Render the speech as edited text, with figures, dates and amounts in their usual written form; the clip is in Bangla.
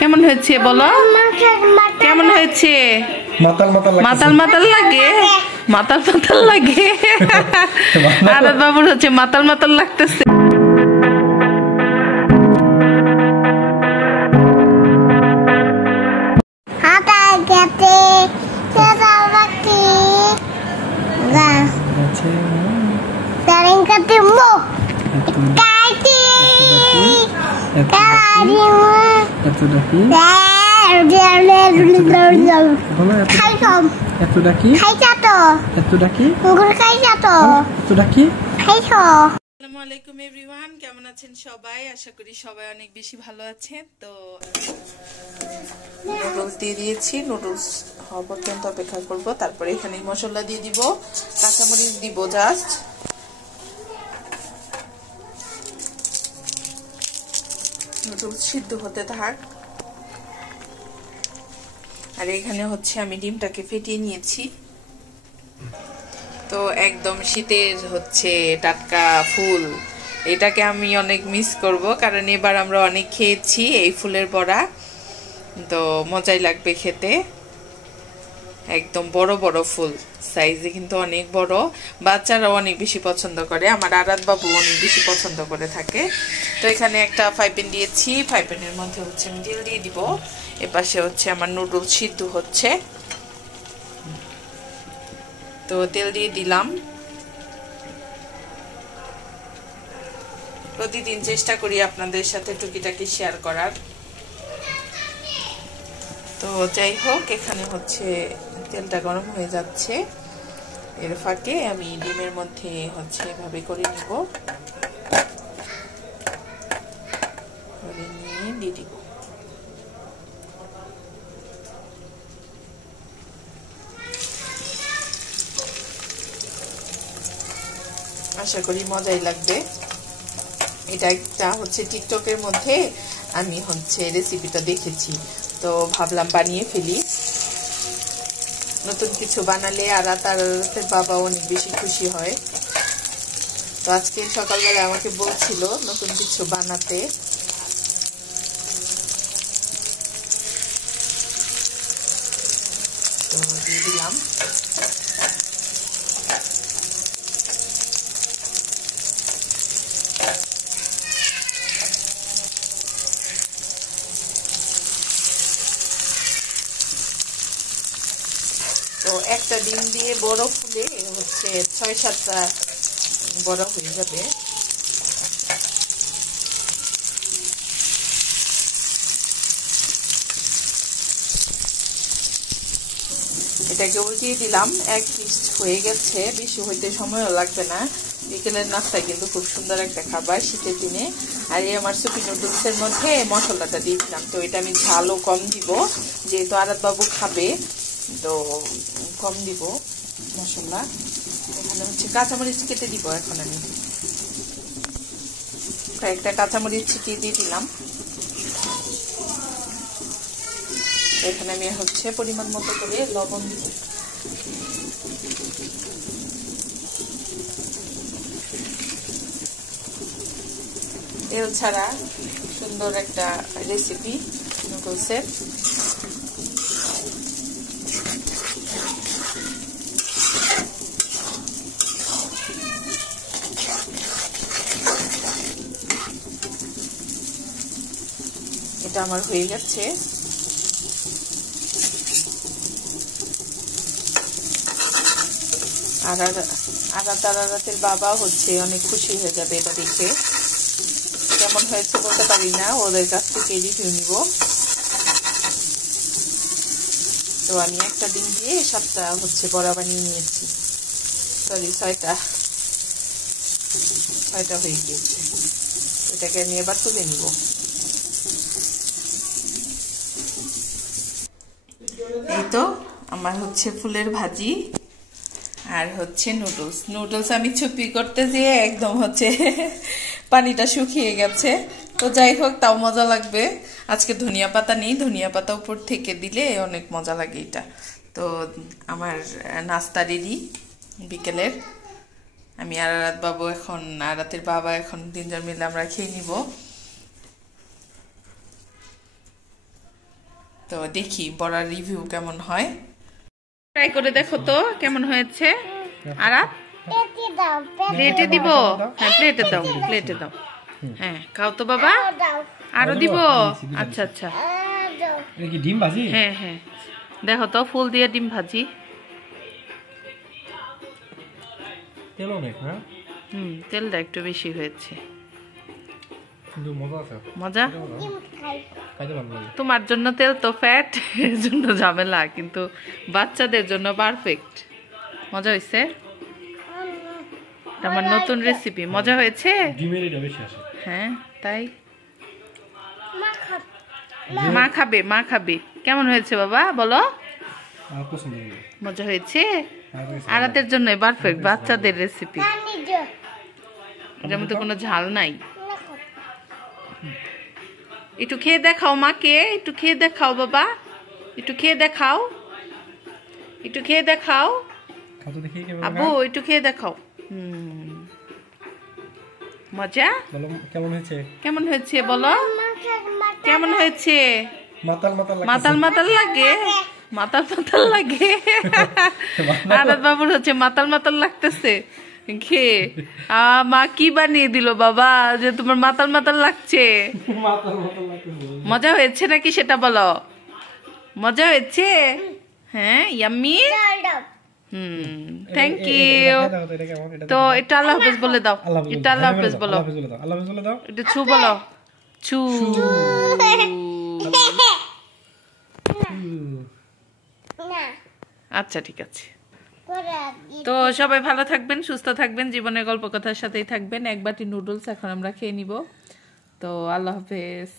কেমন হয়েছে বলো? কেমন হয়েছে? মাতাল মাতাল মাতাল মাতাল লাগে, মাতাল মাতাল লাগে। আরাত বাবুর হচ্ছে মাতাল মাতাল লাগতেছে। আসসালামু আলাইকুম এভরিওয়ান, কেমন আছেন সবাই? আশা করি সবাই অনেক বেশি ভালো আছেন। তো নুডলস দিয়ে দিয়েছি, নুডলস হওয়া পর্যন্ত অপেক্ষা করবো। তারপরে এখানে মশলা দিয়ে দিব, কাঁচামরিচ দিব জাস্ট। নুডলস সিদ্ধ হতে থাক। আর এখানে হচ্ছে আমি ডিমটাকে ফেটিয়ে নিয়েছি। তো একদম শীতের হচ্ছে টাটকা ফুল, এটাকে আমি অনেক মিস করব, কারণ এবার আমরা অনেক খেয়েছি এই ফুলের বড়া। তো মজাই লাগবে খেতে। একদম বড় বড় ফুল, সাইজে কিন্তু অনেক বড়। বাচ্চারাও অনেক বেশি পছন্দ করে, আমার আরাত বাবু অনেক বেশি পছন্দ করে থাকে। তো এখানে একটা ফ্রাই প্যান দিয়েছি, ফ্রাই প্যানের মধ্যে হচ্ছে আমি তেল দিয়ে দিব। এপাশে হচ্ছে আমার নুডলস সিদ্ধ হচ্ছে। তো তেল দিয়ে দিলাম। প্রতিদিন চেষ্টা করি আপনাদের সাথে টুকিটাকি শেয়ার করার। তো যাই হোক, এখানে হচ্ছে তেলটা গরম হয়ে যাচ্ছে। এর ফাঁকে আমি ডিমের মধ্যে হচ্ছে এভাবে করে নিব, করে নিয়ে দিয়ে দিব। আশা করি মজাই লাগবে। এটা একটা হচ্ছে টিকটকের মধ্যে আমি হচ্ছে রেসিপিটা দেখেছি, তো ভাবলাম বানিয়ে ফেলি। নতুন কিছু বানালে আরাতের বাবা অনেক বেশি খুশি হয়। তো আজকে সকালবেলা আমাকে বলছিল নতুন কিছু বানাতে। তো দিয়ে দিলাম। তো একটা ডিম দিয়ে বড় ফুলে হচ্ছে ৬-৭টা বড় হয়ে যাবে। এটাকে উল্টিয়ে দিলাম। এক পিস হয়ে গেছে, বেশি হইতে সময়ও লাগবে না। বিকেলের নাস্তায় কিন্তু খুব সুন্দর একটা খাবার শীতের দিনে। আর এই আমার সুপি নুডলসের মধ্যে মশলাটা দিয়ে দিলাম। তো এটা আমি ঝালও কম দিব, যেহেতু আরাত বাবু খাবে, তো কম দিব মশলা। এখানে হচ্ছে কাঁচামরিচ কেটে দিব। এখন আমি কয়েকটা কাঁচামরিচ ছিটিয়ে দিয়ে দিলাম। এখানে আমি হচ্ছে পরিমাণ মতো করে লবণ দিব। তেল ছাড়া সুন্দর একটা রেসিপি নুডলসের। এটা আমার হয়ে গেছে। আরাতের বাবা হচ্ছে অনেক খুশি হয়ে যাবে এটা দেখে। কেমন হয়েছে বলতে পারি না, ওদের কাছ থেকে রিভিউ নিব। তো আমি একটা ডিম দিয়ে 7টা হচ্ছে বড়া বানিয়ে নিয়েছি। সরি, 6টা হয়ে গিয়েছে। এটাকে আমি এবার তুলে নিব। এই তো আমার হচ্ছে ফুলের ভাজি আর হচ্ছে নুডলস আমি চুপি করতে যেয়ে একদম হচ্ছে পানিটা শুকিয়ে গেছে। তো যাই হোক, তাও মজা লাগবে। আজকে ধনিয়া পাতা নেই, ধনিয়া পাতা উপর থেকে দিলে অনেক মজা লাগে এটা। তো আমার নাস্তা রেডি বিকেলের। আমি আর আরাত বাবু এখন, আরাতের বাবা এখন, তিনজন মিলে আমরা খেয়ে নিব। তো দেখি বড়ার রিভিউ কেমন হয়। ট্রাই করে দেখো তো কেমন হয়েছে। আরাত প্লেটে দিব? হ্যাঁ প্লেটে দাও, প্লেটে দাও। হ্যাঁ খাও তো বাবা। আরো দিব? আচ্ছা আচ্ছা। কি ডিম ভাজি? হ্যাঁ হ্যাঁ দেখো তো ফুল দিয়ে ডিম ভাজি। তেল অনেক না? তেলটা একটু বেশি হয়েছে। কিন্তু মজা আছে। মজা? খাইতে ভালো লাগে। তোমার জন্য তেল তো ফ্যাট, এর জন্য ঝামেলা, কিন্তু বাচ্চাদের জন্য পারফেক্ট। মজা হয়েছে? আমার নতুন রেসিপি। মজা হয়েছে? ডিমের এটা বেশি আছে। হ্যাঁ তাই। মা খাবে, মা খাবে। কেমন হয়েছে বাবা বলো? মজা হয়েছে? আরাতের জন্য পারফেক্ট, বাচ্চাদের রেসিপি। এটার মধ্যে কোনো ঝাল নাই। একটু খেয়ে দেখাও মাকে, একটু খেয়ে দেখাও বাবা, একটু খেয়ে দেখাও, একটু খেয়ে দেখাও আব্বু, একটু খেয়ে দেখাও। মজা? কেমন হয়েছে? কেমন হয়েছে বলো? কেমন হয়েছে? মাতাল মাতাল মাতাল মাতাল লাগে, মাতাল মাতাল লাগে। আরাত বাবুর হচ্ছে মাতাল মাতাল লাগতেছে খেয়ে। মা কি বানিয়ে দিল বাবা যে তোমার মাতাল মাতাল লাগছে? মজা হয়েছে নাকি সেটা বলো। মজা হয়েছে? হ্যাঁ ইয়াম্মি। Thank you. তো এটা আল্লাহ হাফেজ বলে দাও, এটা আল্লাহ হাফেজ বলো, এটা ছু বলো, ছু। আচ্ছা ঠিক আছে। তো সবাই ভালো থাকবেন, সুস্থ থাকবেন, জীবনের গল্প কথার সাথেই থাকবেন। এক বাটি নুডলস এখন আমরা খেয়ে নিব। তো আল্লাহ হাফেজ।